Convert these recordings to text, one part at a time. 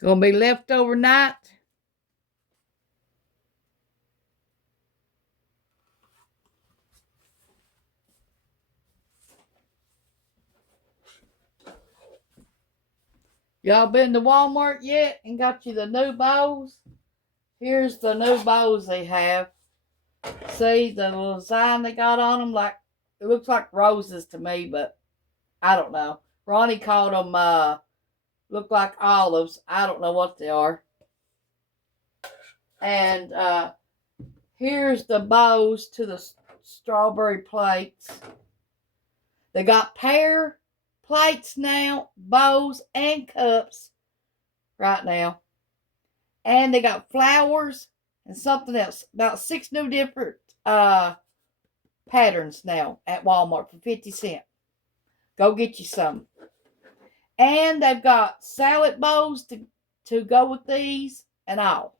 Gonna be left overnight. Y'all been to Walmart yet and got you the new bows? Here's the new bows they have. See the design they got on them? Like, it looks like roses to me, but I don't know. Ronnie called them look like olives. I don't know what they are. And here's the bows to the strawberry plates. They got pear plates now, bows and cups right now. And they got flowers and something else. About 6 new different patterns now at Walmart for 50 cents. Go get you some. And they've got salad bowls to go with these and all.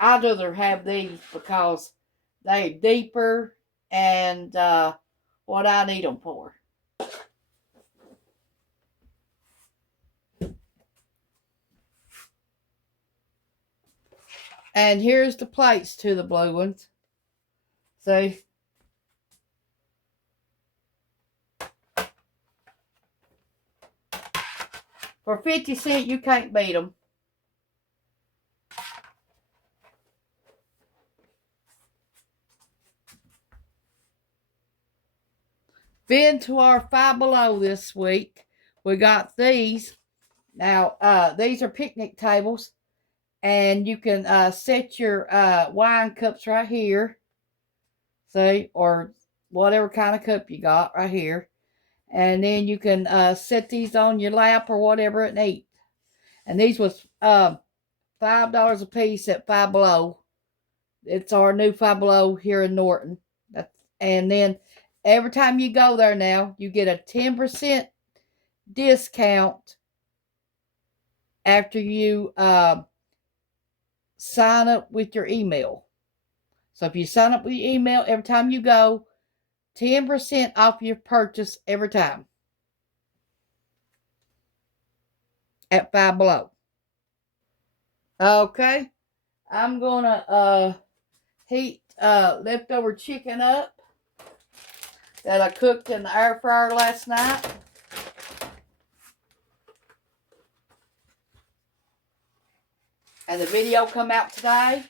I'd rather have these because they're deeper and what I need them for. And here's the plates to the blue ones. See? For 50 cents, you can't beat them. Been to our Five Below this week. We got these. Now, these are picnic tables. And you can set your wine cups right here. See? Or whatever kind of cup you got right here. And then you can set these on your lap or whatever and eat. And these was $5 a piece at Five Below. It's our new Five Below here in Norton. And then every time you go there now, you get a 10% discount after you sign up with your email. So if you sign up with your email, every time you go, 10% off your purchase every time at Five Below. Okay, I'm gonna heat leftover chicken up that I cooked in the air fryer last night. And the video come out today.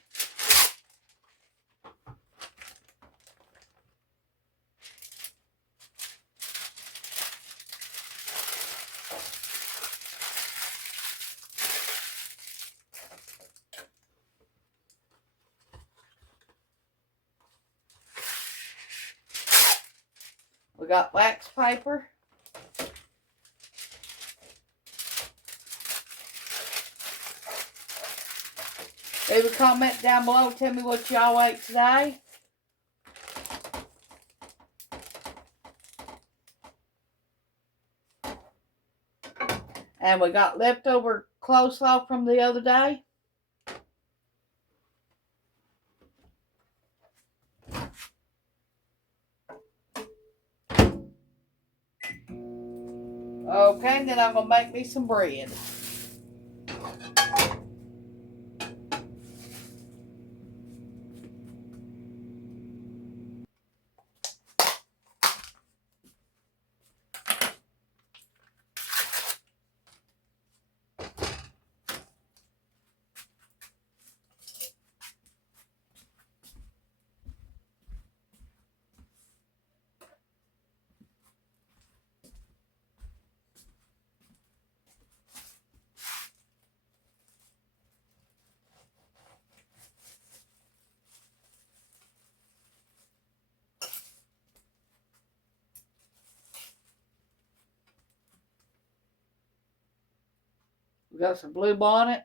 We got wax paper. Leave a comment down below. Tell me what y'all ate today. And we got leftover coleslaw from the other day. Okay, and then I'm going to make me some bread. We got some blue bonnet.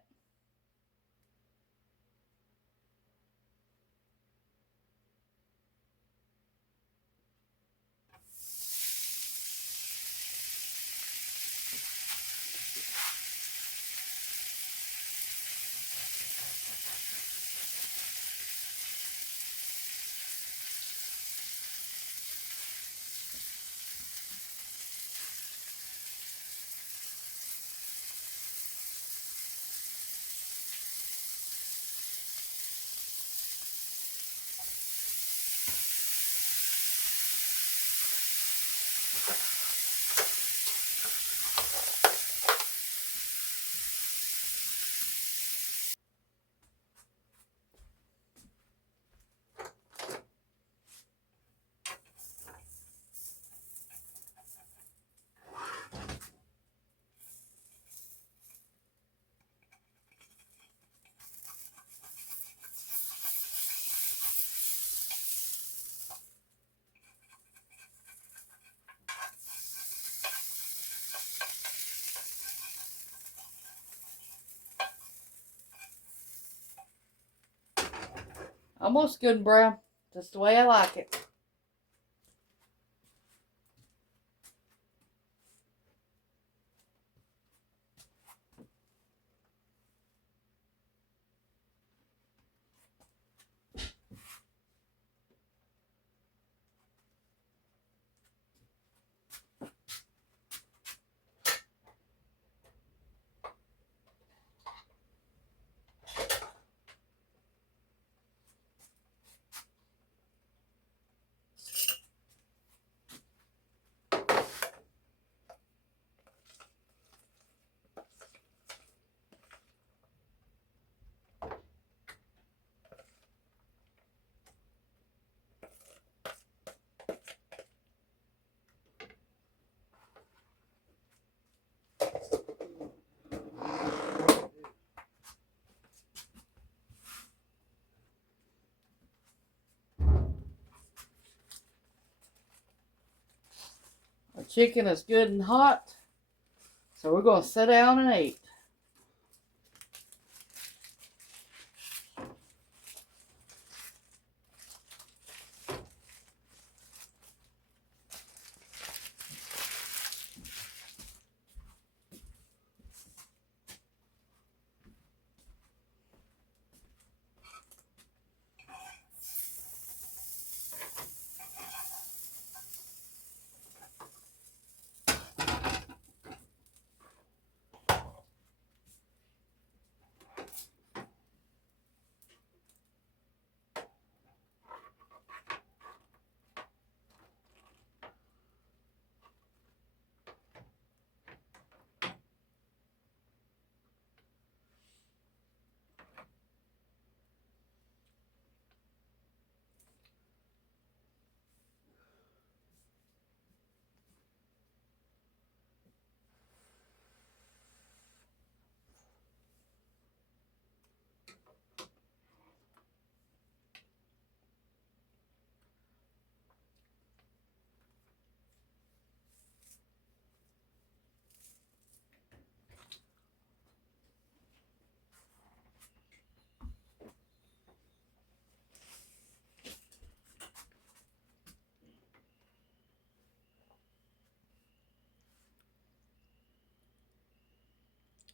Almost good and brown. Just the way I like it. Our chicken is good and hot, so we're going to sit down and eat.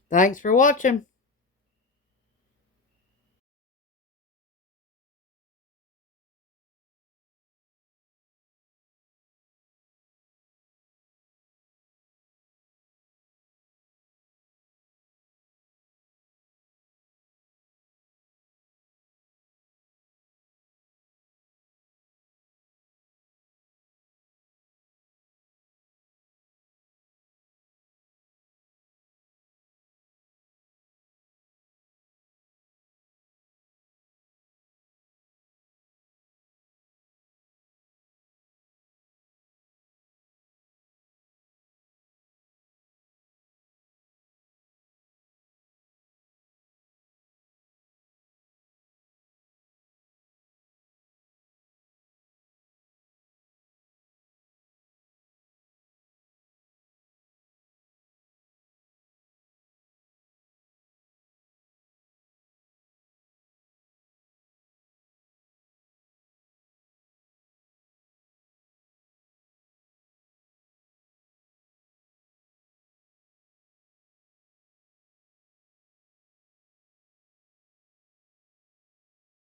Thanks for watching.